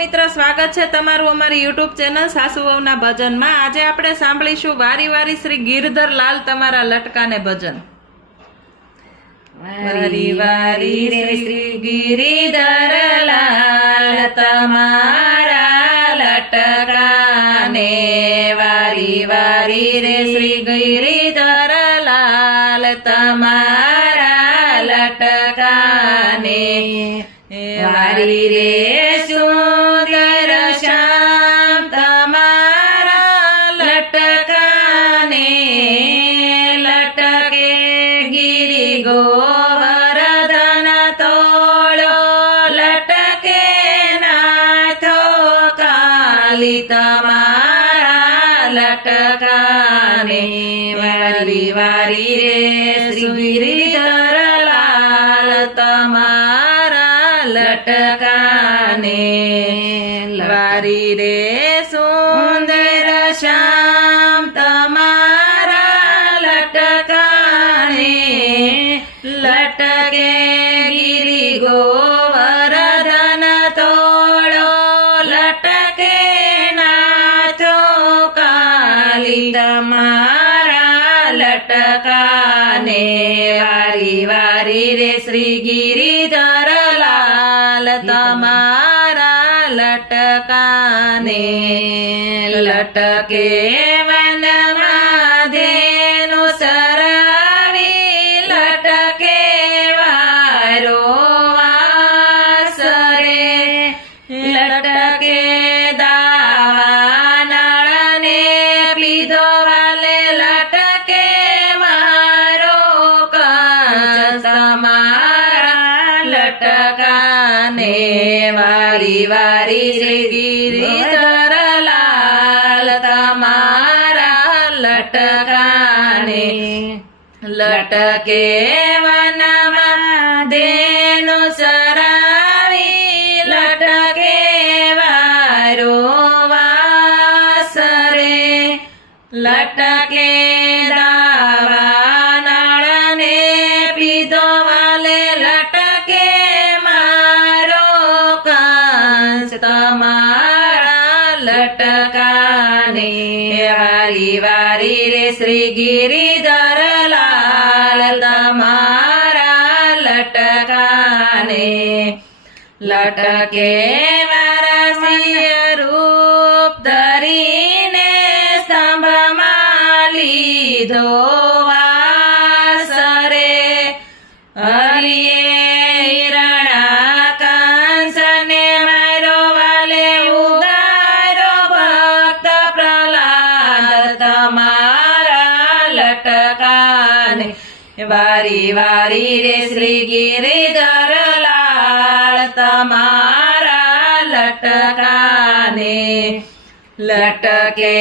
મિત્ર, સ્વાગત છે તમારું અમારી યુટ્યુબ ચેનલ સાસુ વહુના ભજનમાં। આજે આપણે સાંભળીશું વારી વારી શ્રી ગિરધર લાલ તમારા લટકાને ભજન। વારી વારી રે શ્રી ગિરધર લાલ તમારા લટકાને, વારી વારી રે શ્રી ગિરધર લાલ તમારા લટકાને, વારી રે સુંદર શ્યામ તમારા લટકાને, લટકે ગિરી ગોવર્ધન તોળો, લટકે નાથો કાલી તમારા લટકાને, વારી વારી રે શ્રી ગિરધર લાલ તમારા લટકાને, વારી રે સુંદર શ્યામ તમારા લટકાને, લટકે ગિરી ગોવર્ધન તોળો, લટકે નાથો કાલી તમારા લટકાને, વારી વારી રે શ્રી ગિરધર લાલ તમારા લટકાને, લટકે વનમાં ધેનુ સરાવી, લટકે વારો વાસરે, લટકે દાવા નળને પીધો વાલે, લટકે મારો કંસ તમારા લટકાને, વારી વારી શ્રી ગિરધર લાલ તમારા લટકાને, લટકે વનમાં ધેનુ સરાવી, લટકે વારો વાસરે, લટકે દાવા નળને પીધો વાલે, લટકે મારો કંસ તમારા લટકાને, વારી વારી રે શ્રી ગિરધર લાલ તમારા લટકાને, લટકે મારા સિંહ રૂપ ધરીને સ્તંભમાં લીધો વાસરે, હરિએ હિરણા કંસને મારો વાલે, ઉગારો ભક્ત પ્રહલાદ તમારા લટકાને, વારી વારી રે શ્રી ગિરધર લાલ તમારા લટકાને, લટકે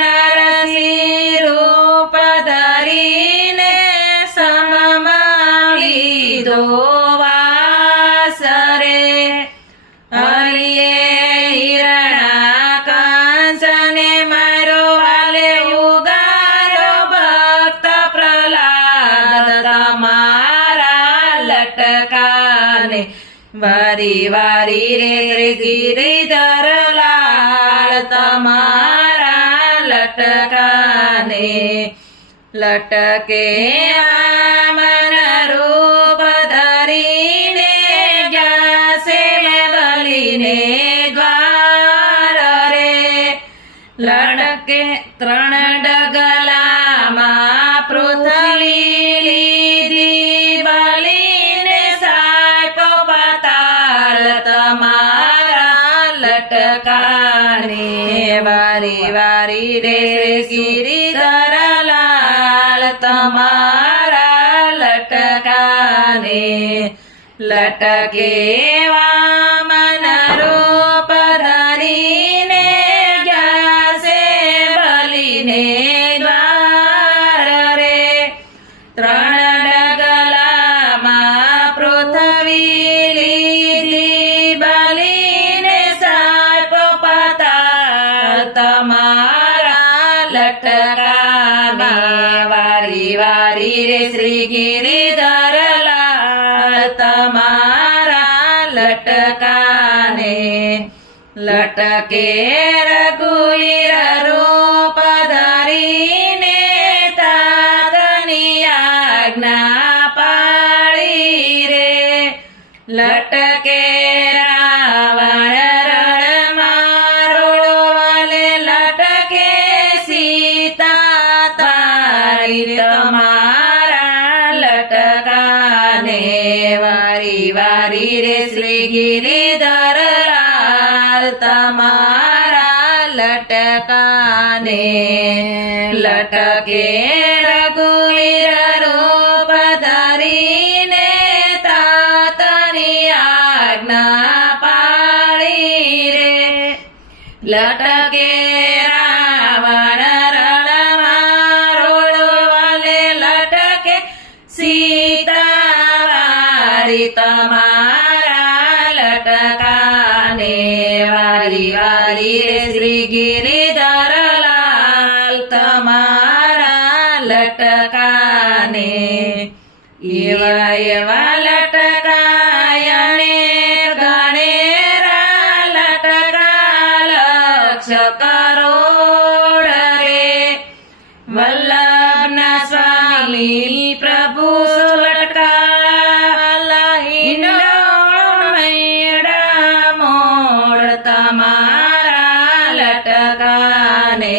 નરસિંહ રૂપ ધરીને સમમાં લીધો વાસરે, હરિએ હિરણા કંસને મારો વાલે, ઉગારો ભક્ત પ્રહલાદ તમારા લટકાને, વારી વારી રે શ્રી ગિરધર લાલ તમારા લટકાને, લટકે વામન રૂપ ધરીને જાસે બલીને દ્વાર રે, લટકે ત્રણ ડગલામાં પૃથ્વી લીધી, બલીને સાતો પાતાળ તમારા લટકાને, વારી વારી રે ગિરધર લાલ તમારા લટકાને, લટકે વામન રૂપ ધરીને જાસે બલીને દ્વાર રે, ત્રણ ડગલામાં પૃથ્વી લીધી, બલીને સાતો પાતાળ તમારા લટકાને, વારી વારી રે શ્રી ગિરધર લાલ તમારા લટકાને, લટકે રઘુવીર રૂપ ધરીને તાતની આજ્ઞા પાળી રે લટકે રાવણ રણમાં રોડવાલે લટકે સીતા તારી તમારા લટકાને વારી વારી રે શ્રી ગિરિધર લાલ તમારા લટકાને લટકે રઘુવીર રૂપ ધરીને તાતની આજ્ઞા પાળી રે લટકે રાવણ રણમાં રોડવાલે લટકે સીતા વારી તમારા લટકાને વારી વારી રે શ્રી ગિરિધર લાલ તમારા લટકાને એવા એવા લટકાયણે ગણેરા લટકા લક્ષ કરોડ રે વલ્લભના સ્વામી પ્રભુ લટકા મેળા મોડ તમારા લટકાને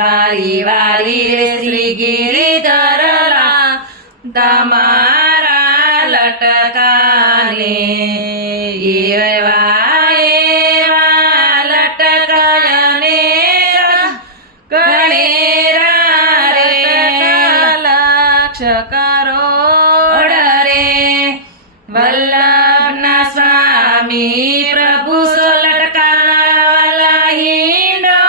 વારી વારી રે શ્રી ગિરિધર લાલ તમારા લટકાને એવા એવા લટકાયને ગણેરા રે લક્ષ કરોડ રે વલ્લભના સ્વામી પ્રભુ લટકાવાલા હિંડો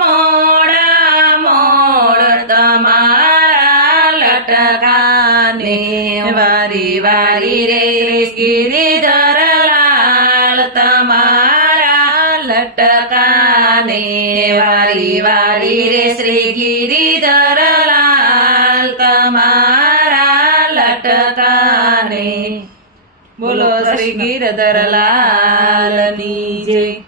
મોડા મોડ તમારા લટકાને વારી વારી રે ગિરિધર લાલ તમારા લટકાને વારી વારી રે શ્રી ગિરિધર લાલ તમારા લટકાને બોલો શ્રી ગિરધર લાલની જય.